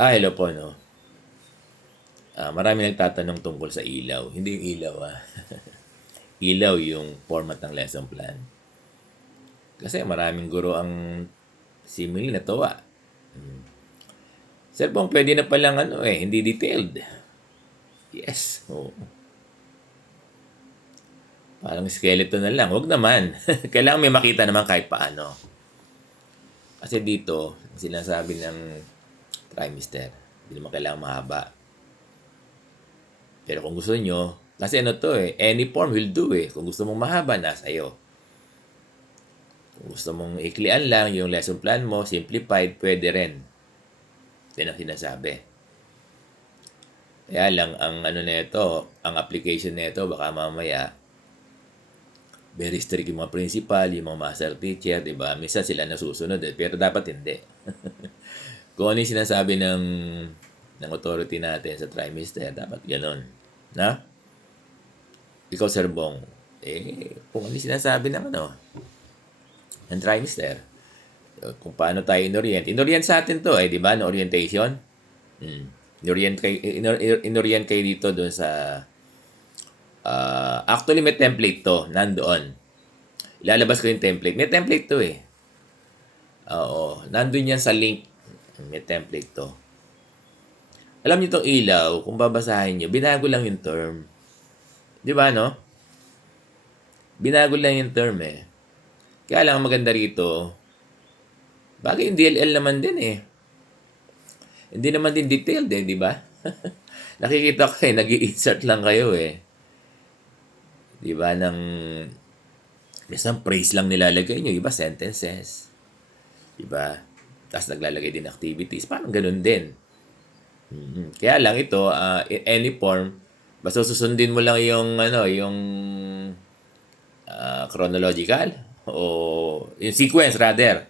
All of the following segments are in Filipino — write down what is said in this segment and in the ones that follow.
Hello po, no. Marami nagtatanong tungkol sa ilaw. Hindi yung ilaw, Ilaw yung format ng lesson plan. Kasi maraming guro ang simile na tuwa. Sir Bong, pwede na palang hindi detailed. Yes, oo. Parang skeleton na lang. Huwag naman. Kailangan may makita naman kahit paano. Kasi dito, sinasabi ng trimester, hindi naman kailangan mahaba. Pero kung gusto nyo, kasi any form will do Kung gusto mong mahaba, nasa iyo. Kung gusto mong iklian lang yung lesson plan mo, simplified, pwede rin. Yan ang sinasabi. Kaya lang, ang ang application nito, baka mamaya, very strict yung mga principal, yung mga master teacher, di ba? Minsan sila nasusunod pero dapat hindi. Kung ano yung sinasabi ng authority natin sa trimester, dapat ganun. Na? Ikaw, Sir Bong, kung ano yung sinasabi ng ng trimester, kung paano tayo inorient sa atin to, di ba? No orientation. Inorient kayo dito doon sa actually may template to, nandoon. Ilalabas ko yung template. May template to Oo, nandun yan sa link. May template to. Alam niyo itong ilaw, kung babasahin niyo, binago lang yung term. Di ba, no? Binago lang yung term Kaya lang ang maganda rito, bagay yung DLL naman din Hindi naman din detailed di ba? Nakikita ko nag-i-insert lang kayo Di ba, isang phrase lang nilalagay nyo, iba sentences. Di ba? Tapos naglalagay din activities, parang ganun din. Kaya lang ito, in any form, basta susundin mo lang yung chronological o yung sequence rather.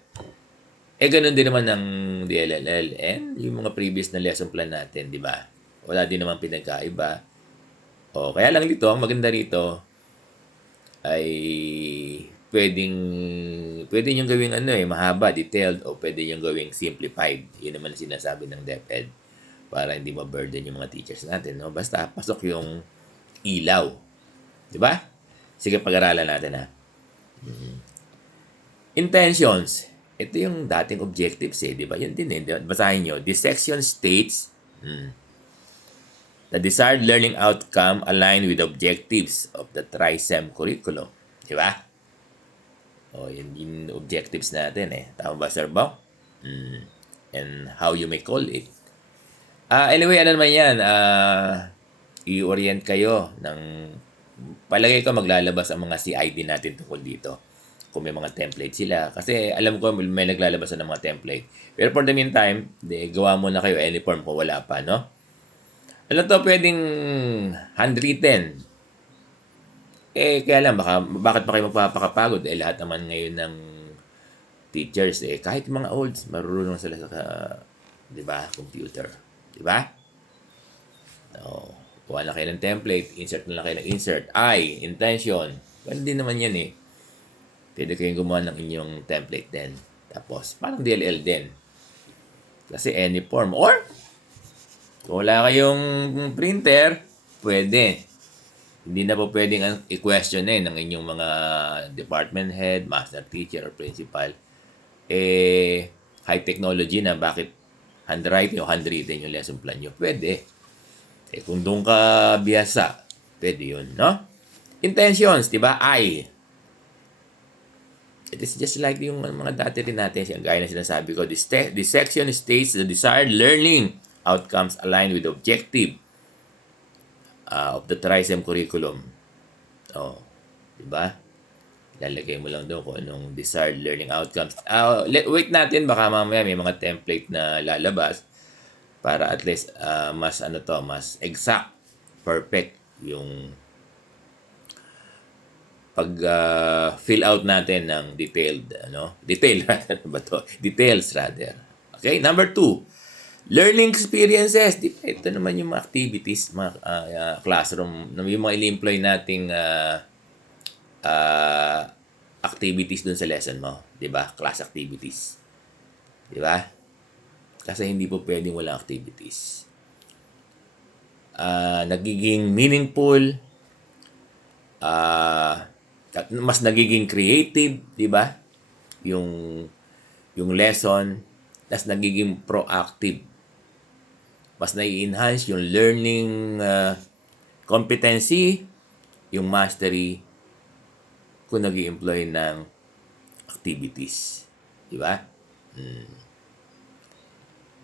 Ganun din naman ng DLLL and yung mga previous na lesson plan natin, di ba? Wala din naman pinagkaiba. Kaya lang dito, ang maganda rito ay pwede nyo gawing mahaba, detailed, o pwede nyo gawing simplified. Yun naman ang sinasabi ng DepEd para hindi ma-burden yung mga teachers natin, no? Basta pasok yung ilaw. Di ba? Sige, pag-aralan natin, Intentions. Ito yung dating objectives, di ba? Yun din Basahin nyo. This section states, the desired learning outcome aligned with objectives of the TRISEM curriculum. Di ba? Yun yung objectives natin Tama ba, Sir Bob? And how you may call it. Anyway, ano naman yan? I-orient kayo palagay ko maglalabas ang mga CID natin tungkol dito. Kung may mga template sila. Kasi alam ko may naglalabas ng mga template. Pero for the meantime, gawa mo na kayo any form kung wala pa, no? Pwedeng handwritten. Kaya lang, bakit pa kayo magpapakapagod? Lahat naman ngayon ng teachers, kahit mga olds, marunong sila sa, di ba, computer. Di ba? Kuha na kayo ng template, insert na lang kayo ng insert. Intention. Ganun din naman yan Pwede kayong gumawa ng inyong template din. Tapos, parang DLL din. Kasi any form. Or, kung wala kayong printer, pwede. Hindi na po pwedeng i-question ng inyong mga department head, master teacher, or principal. High technology na, bakit handwriting o handwritten yung lesson plan nyo? Pwede. Kung doon ka biyasa, pwede yun, no? Intentions, di ba? It is just like yung mga dati rin natin, gaya na sinasabi ko, this section states the desired learning outcomes aligned with the objective of the TRISEM curriculum. Di ba? Lalagay mo lang doon kung anong desired learning outcomes. Wait natin, baka mamaya may mga template na lalabas para at least mas exact, perfect yung pag fill out natin ng details rather. Okay, number 2, learning experiences. Ito naman yung mga activities, mga classroom, yung mga in-employ nating activities dun sa lesson mo, 'di ba? Class activities. 'Di ba? Kasi hindi po pwedeng walang activities. Nagiging meaningful, mas nagiging creative, di ba? Yung, yung lesson, tas nagiging proactive. Mas nai-enhance yung learning competency, yung mastery, kung nag-i-employ ng activities. Di ba?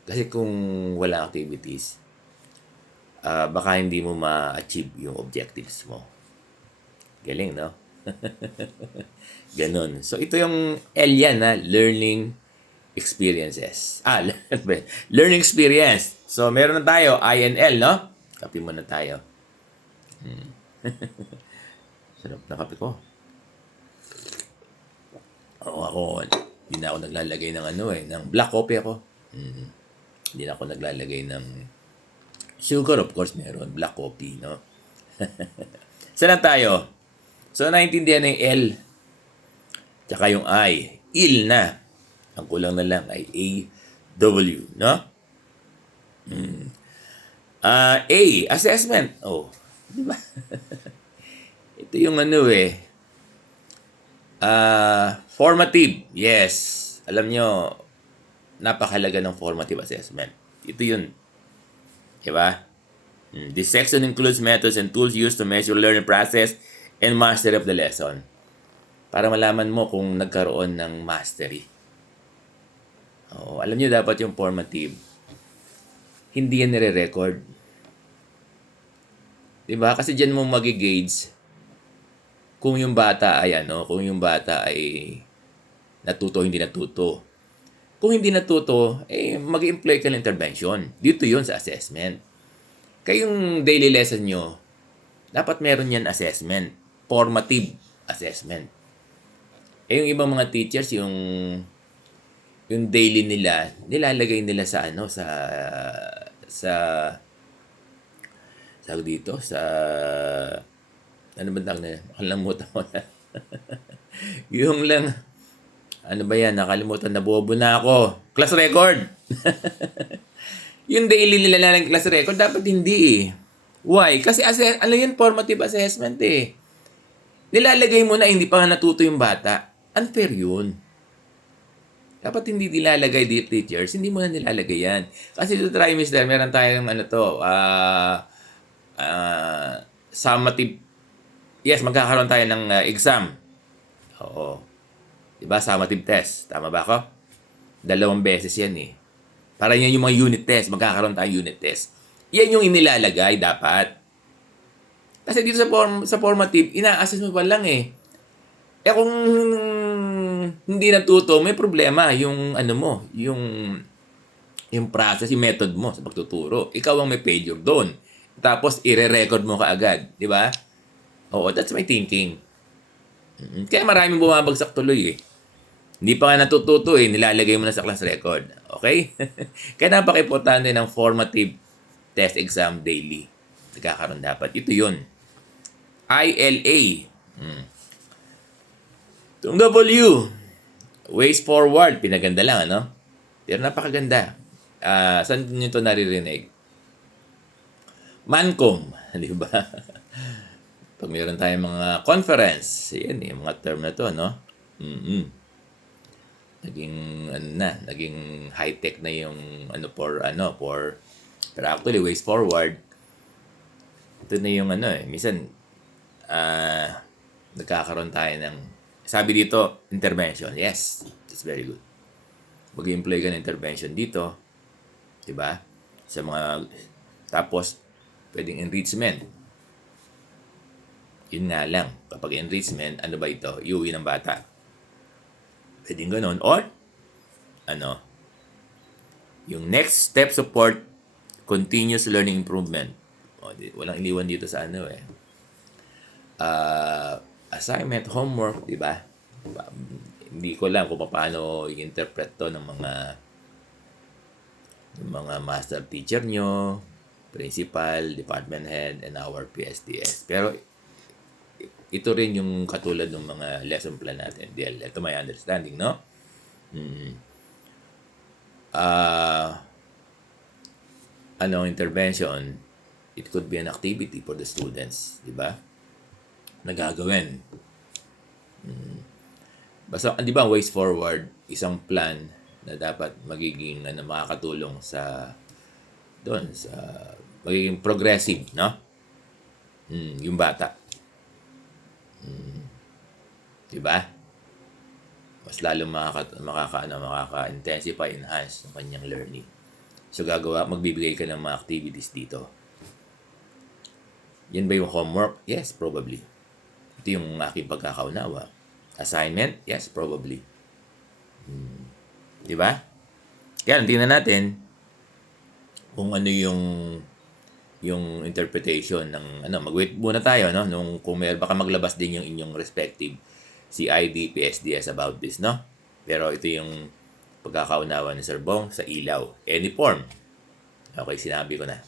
Kasi kung walang activities, baka hindi mo ma-achieve yung objectives mo. Galing, no? Ganon. So, ito yung L yan, ha? Learning experiences. Learning experience. So, meron na tayo, I and L, no? Kape muna tayo. Sarap na kape ko. Ako, hindi na ako naglalagay ng ng black coffee ako. Hindi na ako naglalagay ng sugar, of course, meron. Black coffee, no? Saan na tayo? So, naintindihan na yung L. Tsaka yung I. Il na. Ang kulang na lang ay A, W, no? A, assessment. Oh, di ba? Ito yung formative. Yes. Alam nyo, napakahalaga ng formative assessment. Ito yun. Diba? This section includes methods and tools used to measure learning process and mastery of the lesson. Para malaman mo kung nagkaroon ng mastery. Alam nyo, dapat yung formative, hindi yan nire-record. Diba? Kasi dyan mo magigauge kung yung bata ay natuto o hindi natuto. Kung hindi natuto, mag-employ ka ng intervention. Dito yun sa assessment. Kayong daily lesson nyo, dapat meron yan assessment. Formative assessment. Yung ibang mga teachers, yung daily nila, nilalagay nila sa ano ba tawag nila? Nakalimutan ko na. Yung lang, ano ba yan? Nakalimutan na, bobo na ako. Class record. Yung daily nila na class record, dapat hindi eh. Why? Kasi yun, formative assessment eh. Nilalagay mo na hindi pa nga natuto yung bata. Unfair yun. Dapat hindi nilalagay deep teachers, hindi mo na nilalagay yan. Kasi to trimester, meron tayong summative. Yes, magkakaroon tayo ng exam. Oo. Diba? Summative test. Tama ba ako? 2 beses yan eh. Para yan yung mga unit test. Magkakaroon tayo unit test. Yan yung inilalagay dapat. Kasi dito sa formative, ina-assess mo pa lang eh. Kung hindi natuto, may problema yung yung process, yung method mo sa pagtuturo. Ikaw ang may failure doon. Tapos i-record mo kaagad, di ba? Oo, that's my thinking. Kaya maraming bumabagsak tuloy eh. Hindi pa nga natututo eh, nilalagay mo na sa class record. Okay? Kaya napaka-importante ng formative test exam daily. Nagkakaroon dapat. Ito yun. ILA. Itong W. Ways forward. Pinaganda lang, ano? Pero napakaganda. Saan nyo ito naririnig? Mancom. Di ba? Pag mayroon tayong mga conference, yan yung mga term na to, no? Naging high-tech na yung pero actually, ways forward, ito na yung minsan, nagkakaroon tayo ng, sabi dito, intervention. Yes, that's very good. Mag-employ ka ng intervention dito, di ba? Tapos, pwedeng enrichment. Yun nga lang, kapag enrichment, ano ba ito? Iuwi ng bata. Pwedeng ganun. Or, yung next step support, continuous learning improvement. Walang iliwan dito sa assignment, homework, di ba? Hindi ko lang kung paano i-interpret to ng mga master teacher nyo, principal, department head, and our PSDS. Pero, ito rin yung katulad ng mga lesson plan natin, DLL, to my understanding, no? intervention, it could be an activity for the students, di ba? Nagagawin. Basta, di ba, ways forward, isang plan na dapat magiging makakatulong sa doon sa magiging progressive, no? Yung bata. Di ba? Mas lalo makaka-intensify, enhance ng kanyang learning. So magbibigay ka ng mga activities dito. Yan ba yung homework? Yes, probably. Ito yung aking pagkakaunawa. Assignment? Yes, probably. Di ba? Kaya tingnan natin kung ano yung interpretation ng mag-wait muna tayo, no? Kung baka maglabas din yung inyong respective CID, PSDS about this, no? Pero ito yung pagkakaunawa ni Sir Bong sa ilaw. Any form. Okay, sinabi ko na.